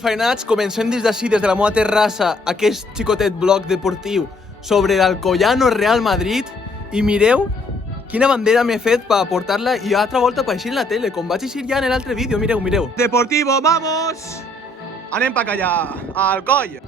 desfainats, comencem des d'ací, des de la meva terrassa, aquest xicotet bloc deportiu sobre l'Alcoyano Real Madrid i mireu quina bandera m'he fet per portar-la i altra volta per eixir en la tele, com vaig eixir ja en l'altre vídeo, mireu, mireu. Deportivo, vamos! Anem pa allà, al coll!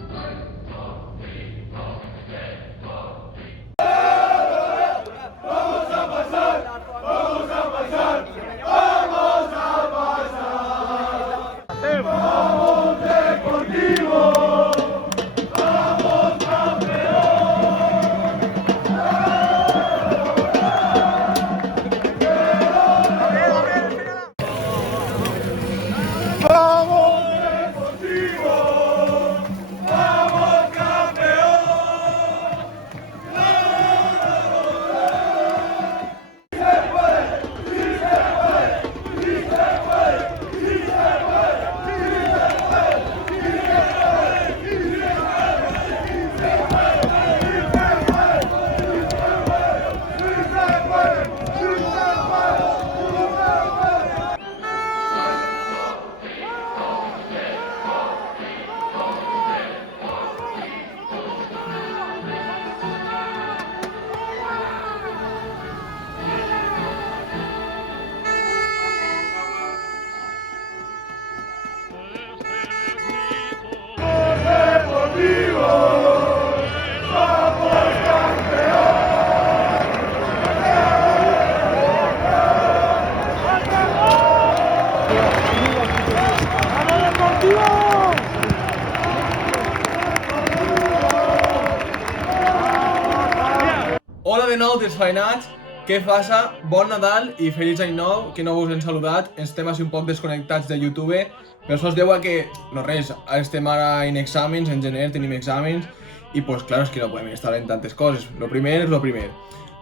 Hola de nou, desfainats, què passa? Bon Nadal i feliç any nou, que no us hem saludat, estem així un poc desconnectats de YouTube, però això es deu a que, no res, estem ara en exàmens, en gener tenim exàmens, i pues claro, és que no podem estar en tantes coses, lo primer és lo primer.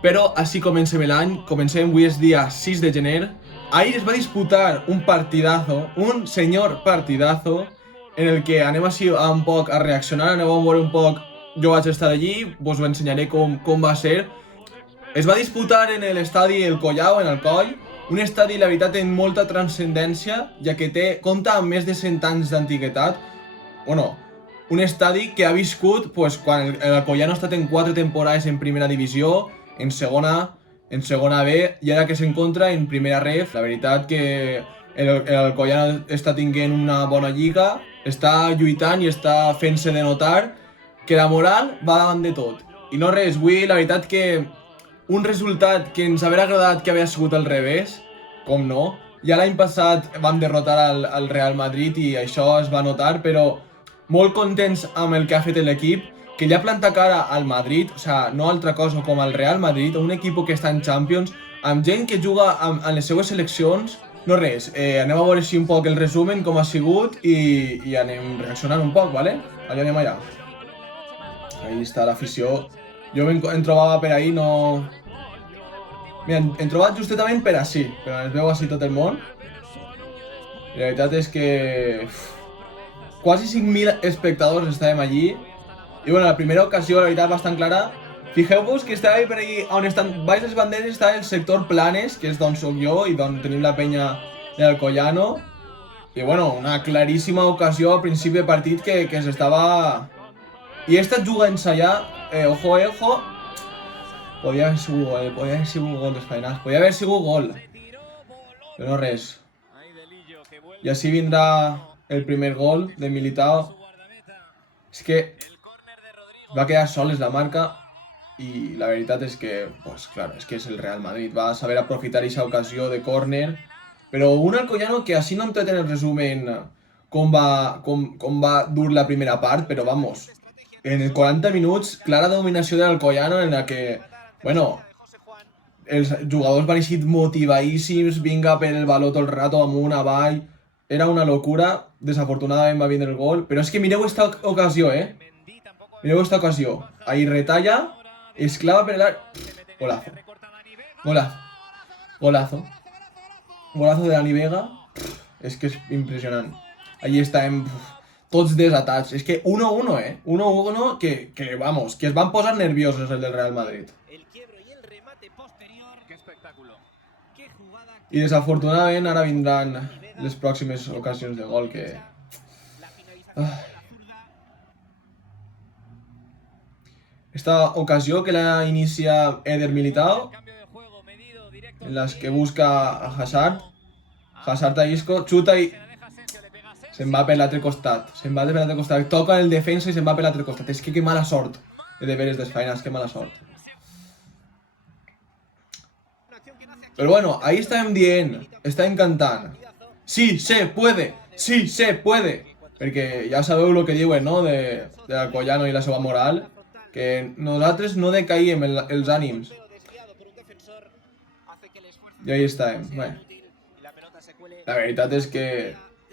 Però així comencem l'any, comencem, avui és dia 6 de gener, ahir es va disputar un partidazo, un senyor partidazo, en el que anem així un poc a reaccionar, aneu a veure un poc, jo vaig estar allí, vos ho ensenyaré com va ser. Es va disputar en l'estadi El Collao, en el Coll, un estadi, la veritat, amb molta transcendència, ja que compta amb més de 100 anys d'antiguitat. Bueno, un estadi que ha viscut pues, quan el Alcoyano ha estat en 4 temporades en primera divisió, en segona B, i ara que s'encontra en primera ref. La veritat que el Alcoyano està tinguent una bona lliga, està lluitant i està fent-se de notar que la moral va davant de tot. I no res, avui la veritat que un resultat que ens hauria agradat que havia sigut al revés, com no. Ja l'any passat vam derrotar al Real Madrid i això es va notar, però molt contents amb el que ha fet l'equip, que ja planta cara al Madrid, o sigui, no altra cosa com al Real Madrid, un equip que està en Champions, amb gent que juga en les seues seleccions. No res, anem a veure així un poc el resumen, com ha sigut, i anem reaccionant un poc, ¿vale? Allà anem allà. Ahí està l'afició. Jo em trobava per ahí, no... Mira, hem trobat justament per així, però es veu així tot el món. I la veritat és que... quasi 5.000 espectadors estàvem allí. I bueno, la primera ocasió, la veritat, bastant clara. Fijeu-vos que estava per ahí, on estan baix les banderes, està el sector Planes, que és d'on soc jo i d'on tenim la penya de l'Alcoyano. I bueno, una claríssima ocasió al principi de partit que s'estava... I he estat jugant-se allà, ojo, ojo. Podria haver sigut gol desfainats, podria haver sigut gol. Però no res. I així vindrà el primer gol de Militao. És que va quedar soles la marca i la veritat és que, pues claro, és que és el Real Madrid. Va saber aprofitar aquesta ocasió de córner. Però un Alcoyano que així no hem tret en el resumen com va dur la primera part, però vamos, en els 40 minuts, clara dominació de l'Alcoyano en la que, bueno, els jugadors van eixir motivadíssims, vinga per el baló tot el rato, amunt, avall, era una locura, desafortunadament va vindre el gol, però és que mireu esta ocasió, mireu esta ocasió, ahí retalla, esclava per el... Golazo, golazo, golazo de Dani Vega, és que és impressionant, allí estem... tots desatats, és que 1-1, 1-1 que, vamos, que es van posar nerviosos el del Real Madrid. I desafortunadament ara vindran les pròximes ocasions de gol que... Esta ocasión que la inicia Eder Militao, en las que busca a Hazard. Hazard a Isco, xuta i se'n va per l'altre costat. Se'n va per l'altre costat. Toca el defensa i se'n va per l'altre costat. És que mala sort. De veres desfainats, que mala sort. Però bueno, ahí estàvem dient, estàvem cantant. Sí, se puede, sí, se puede. Perquè ja sabeu el que diuen, no?, de Alcoyano i la seva moral. Que nosaltres no decaïem els ànims. I ahí estàvem. Bé. La veritat és que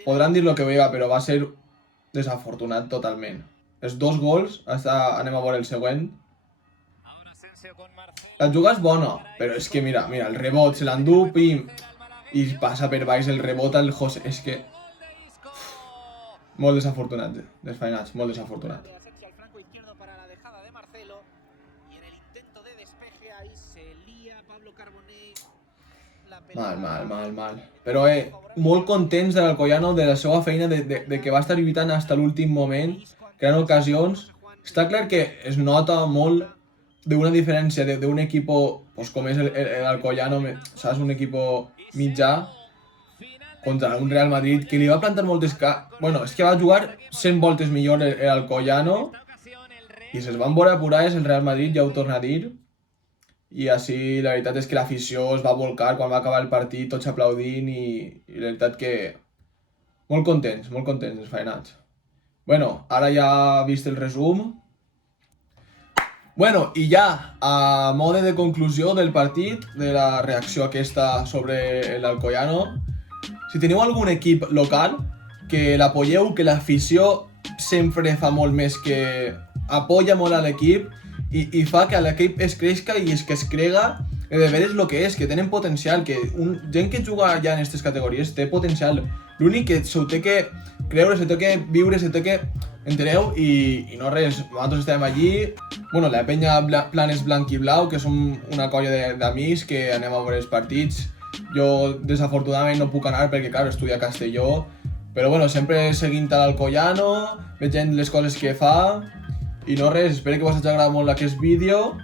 podran dir el que veiga, però va ser desafortunat totalment. Els dos gols, anem a veure el següent. La jugada és bona, però és que mira, el rebot se l'endú, pim, i passa per baix el rebot al José. És que... molt desafortunat, desfainats, molt desafortunat. Mal. Però molt contents de l'Alcoyano, de la seva feina, de que va estar lluitant fins a l'últim moment, creant ocasions. Està clar que es nota molt d'una diferència d'un equip pues, com és l'Alcoyano, saps? Un equip mitjà contra un Real Madrid que li va plantar moltes... Bueno, és que va jugar 100 voltes millor l'Alcoyano i se'ls van veure apurades el Real Madrid, ja ho torna a dir. I així la veritat és que l'afició es va volcar quan va acabar el partit, tots aplaudint i la veritat que molt contents, desfainats. Bueno, ara ja he vist el resum. Bueno, i ja, a mode de conclusió del partit, de la reacció aquesta sobre l'Alcoyano, si teniu algun equip local, que l'apoyeu, que l'afició sempre fa molt més que apoya molt a l'equip i fa que l'equip es creixca i que es crega de veres el que és, que tenen potencial, que gent que juga ja en aquestes categories té potencial. L'únic que s'ho té que creure, s'ho té que viure, s'ho té que... Enteneu? I no res, nosaltres estem allí, bueno, la penya Planes Blanc i Blau, que som una colla d'amics que anem a veure els partits. Jo desafortunadament no puc anar perquè, clar, estudio a Castelló, però bueno, sempre seguint a l'Alcoyano, veient les coses que fa, i no res, espero que vos hagi agradat molt aquest vídeo.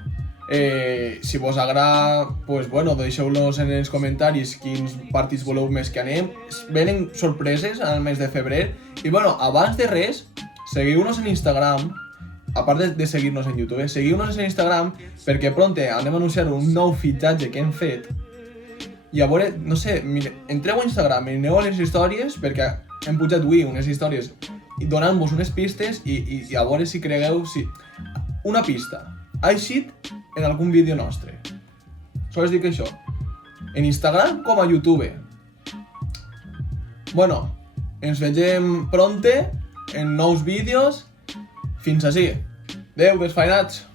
Si vos agrada, pues bueno, deixeu-nos en els comentaris quins partits voleu més que anem. Venen sorpreses al mes de febrer. I bueno, abans de res, seguiu-nos en Instagram, a part de seguir-nos en YouTube, seguiu-nos en Instagram perquè pronte anem a anunciar un nou fitxatge que hem fet. I a veure, no sé, entreu a Instagram i aneu a les històries perquè hem pujat avui unes històries donant-vos unes pistes i a veure si cregueu si... Una pista. Ha eixit en algun vídeo nostre. Sols dic això. En Instagram com a YouTube. Bueno, ens vegem pronte en nous vídeos. Fins ací. Adeu, desfainats.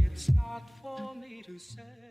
It's not for me to say.